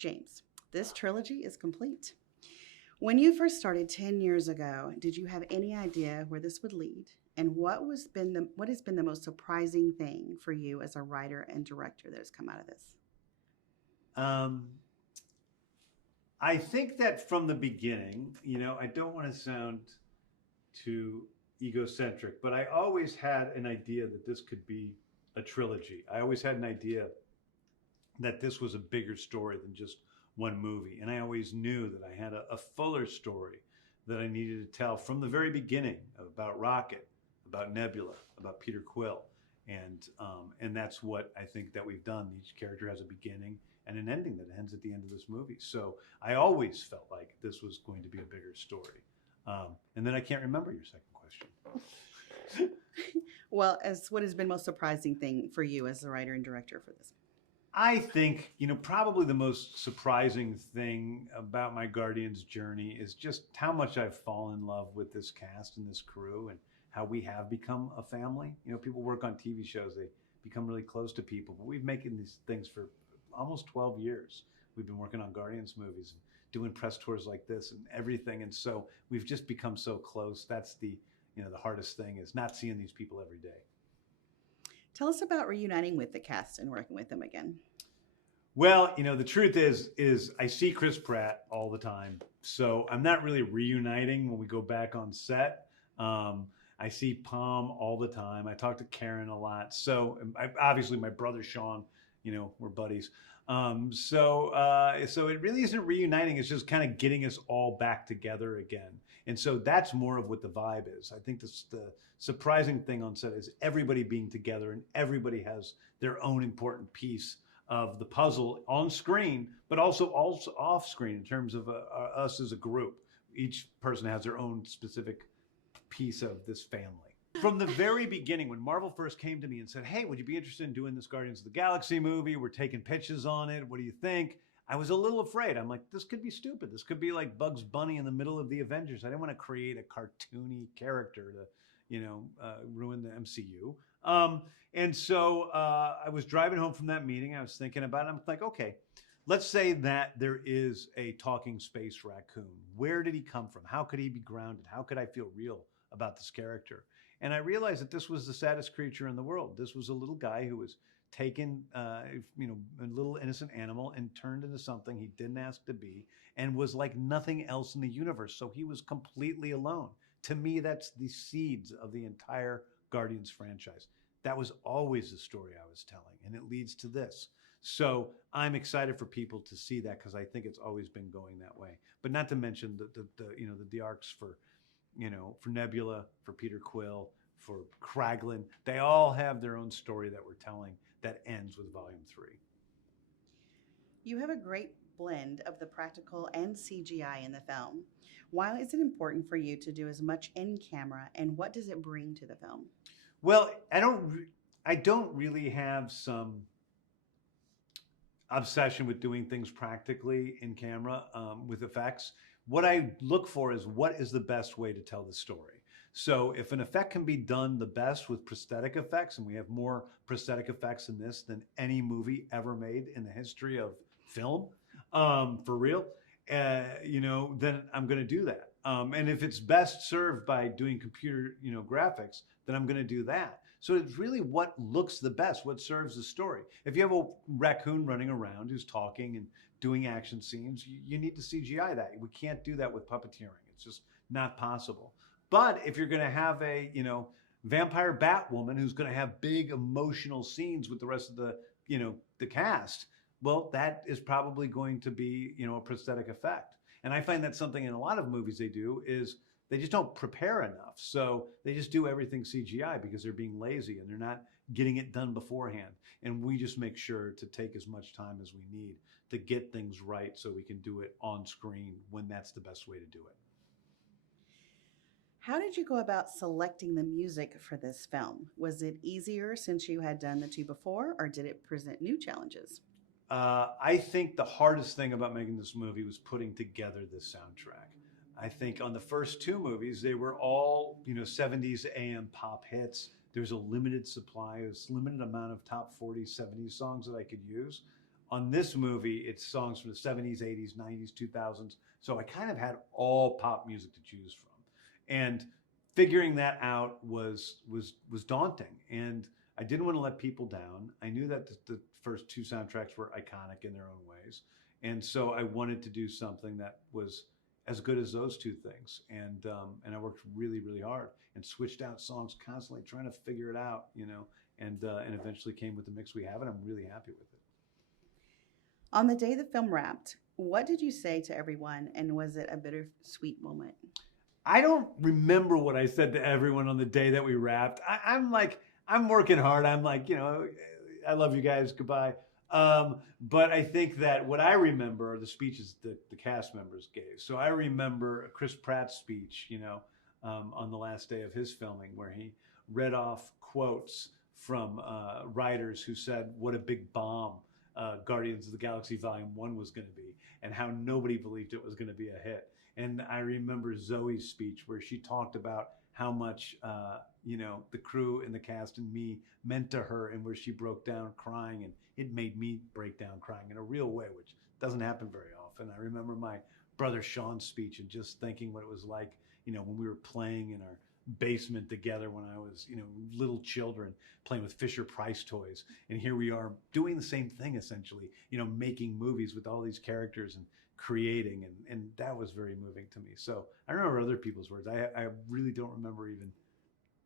James, this trilogy is complete. When you first started 10 years ago, did you have any idea where this would lead? And what has been the most surprising thing for you as a writer and director that has come out of this? Um, I think that from the beginning, I don't want to sound too egocentric, but I always had an idea that this could be a trilogy. I always had an idea that this was a bigger story than just one movie. And I always knew that I had a fuller story that I needed to tell from the very beginning about Rocket, about Nebula, about Peter Quill. And that's what I think that we've done. Each character has a beginning and an ending that ends at the end of this movie. So I always felt like this was going to be a bigger story. And then I can't remember your second question. Well, as what has been most surprising thing for you as a writer and director for this? I think, probably the most surprising thing about my Guardians journey is just how much I've fallen in love with this cast and this crew and how we have become a family. People work on TV shows, they become really close to people, but we've making these things for almost 12 years. We've been working on Guardians movies and doing press tours like this and everything. And so we've just become so close. That's the hardest thing is not seeing these people every day. Tell us about reuniting with the cast and working with them again. Well, the truth is I see Chris Pratt all the time. So I'm not really reuniting when we go back on set. I see Palm all the time. I talk to Karen a lot. So obviously my brother Sean, we're buddies. So it really isn't reuniting. It's just kind of getting us all back together again. And so that's more of what the vibe is. I think the surprising thing on set is everybody being together and everybody has their own important piece of the puzzle on screen, but also off screen in terms of us as a group. Each person has their own specific piece of this family. From the very beginning, when Marvel first came to me and said, hey, would you be interested in doing this Guardians of the Galaxy movie? We're taking pitches on it. What do you think? I was a little afraid. I'm like, this could be stupid. This could be like Bugs Bunny in the middle of the Avengers. I didn't want to create a cartoony character to, ruin the MCU. And so I was driving home from that meeting. I was thinking about it. I'm like, okay, let's say that there is a talking space raccoon. Where did he come from? How could he be grounded? How could I feel real about this character? And I realized that this was the saddest creature in the world. This was a little guy who was taken, a little innocent animal and turned into something he didn't ask to be and was like nothing else in the universe. So he was completely alone. To me, that's the seeds of the entire Guardians franchise. That was always the story I was telling, and it leads to this. So I'm excited for people to see that because I think it's always been going that way. But not to mention the arcs for Nebula, for Peter Quill, for Kraglin. They all have their own story that we're telling that ends with Volume 3. You have a great blend of the practical and CGI in the film. Why is it important for you to do as much in camera, and what does it bring to the film? Well, I don't really have some obsession with doing things practically in camera with effects. What I look for is what is the best way to tell the story. So if an effect can be done the best with prosthetic effects, and we have more prosthetic effects in this than any movie ever made in the history of film, for real, then I'm going to do that. And if it's best served by doing computer, graphics, then I'm going to do that. So it's really what looks the best, what serves the story. If you have a raccoon running around who's talking and doing action scenes, you need to CGI that. We can't do that with puppeteering. It's just not possible. But if you're going to have a, vampire Batwoman who's going to have big emotional scenes with the rest of the cast, well, that is probably going to be, a prosthetic effect. And I find that something in a lot of movies they do is they just don't prepare enough. So they just do everything CGI because they're being lazy and they're not getting it done beforehand. And we just make sure to take as much time as we need to get things right so we can do it on screen when that's the best way to do it. How did you go about selecting the music for this film? Was it easier since you had done the two before, or did it present new challenges? I think the hardest thing about making this movie was putting together this soundtrack. I think on the first two movies, they were all, 70s AM pop hits. There's a limited supply, there's a limited amount of top 40, 70s songs that I could use. on this movie, it's songs from the 70s, 80s, 90s, 2000s. So I kind of had all pop music to choose from. And figuring that out was daunting. And I didn't want to let people down. I knew that the first two soundtracks were iconic in their own ways. And so I wanted to do something that was as good as those two things. And I worked really, really hard and switched out songs constantly, trying to figure it out, and eventually came with the mix we have, and I'm really happy with it. On the day the film wrapped, what did you say to everyone, and was it a bittersweet moment? I don't remember what I said to everyone on the day that we wrapped. I'm like, I'm working hard. I'm like, I love you guys. Goodbye. But I think that what I remember are the speeches that the cast members gave. So I remember Chris Pratt's speech, on the last day of his filming, where he read off quotes from writers who said what a big bomb Guardians of the Galaxy Volume 1 was going to be, and how nobody believed it was going to be a hit. And I remember Zoe's speech where she talked about how much, the crew and the cast and me meant to her, and where she broke down crying, and it made me break down crying in a real way, which doesn't happen very often. I remember my brother Sean's speech and just thinking what it was like, when we were playing in our basement together when I was, little children playing with Fisher Price toys. And here we are doing the same thing essentially, making movies with all these characters and creating. And that was very moving to me. So I remember other people's words. I really don't remember even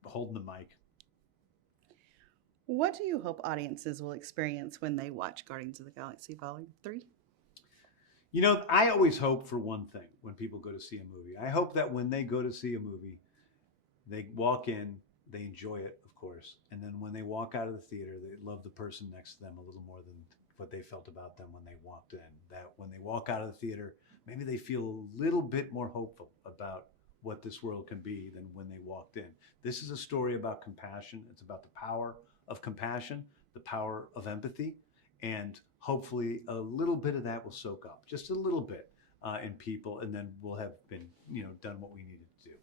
holding the mic. What do you hope audiences will experience when they watch Guardians of the Galaxy Volume 3? I always hope for one thing when people go to see a movie. I hope that when they go to see a movie, they walk in, they enjoy it, of course, and then when they walk out of the theater, they love the person next to them a little more than what they felt about them when they walked in. That when they walk out of the theater, maybe they feel a little bit more hopeful about what this world can be than when they walked in. This is a story about compassion. It's about the power of compassion, the power of empathy, and hopefully a little bit of that will soak up, just a little bit, in people, and then we'll have been, done what we needed to do.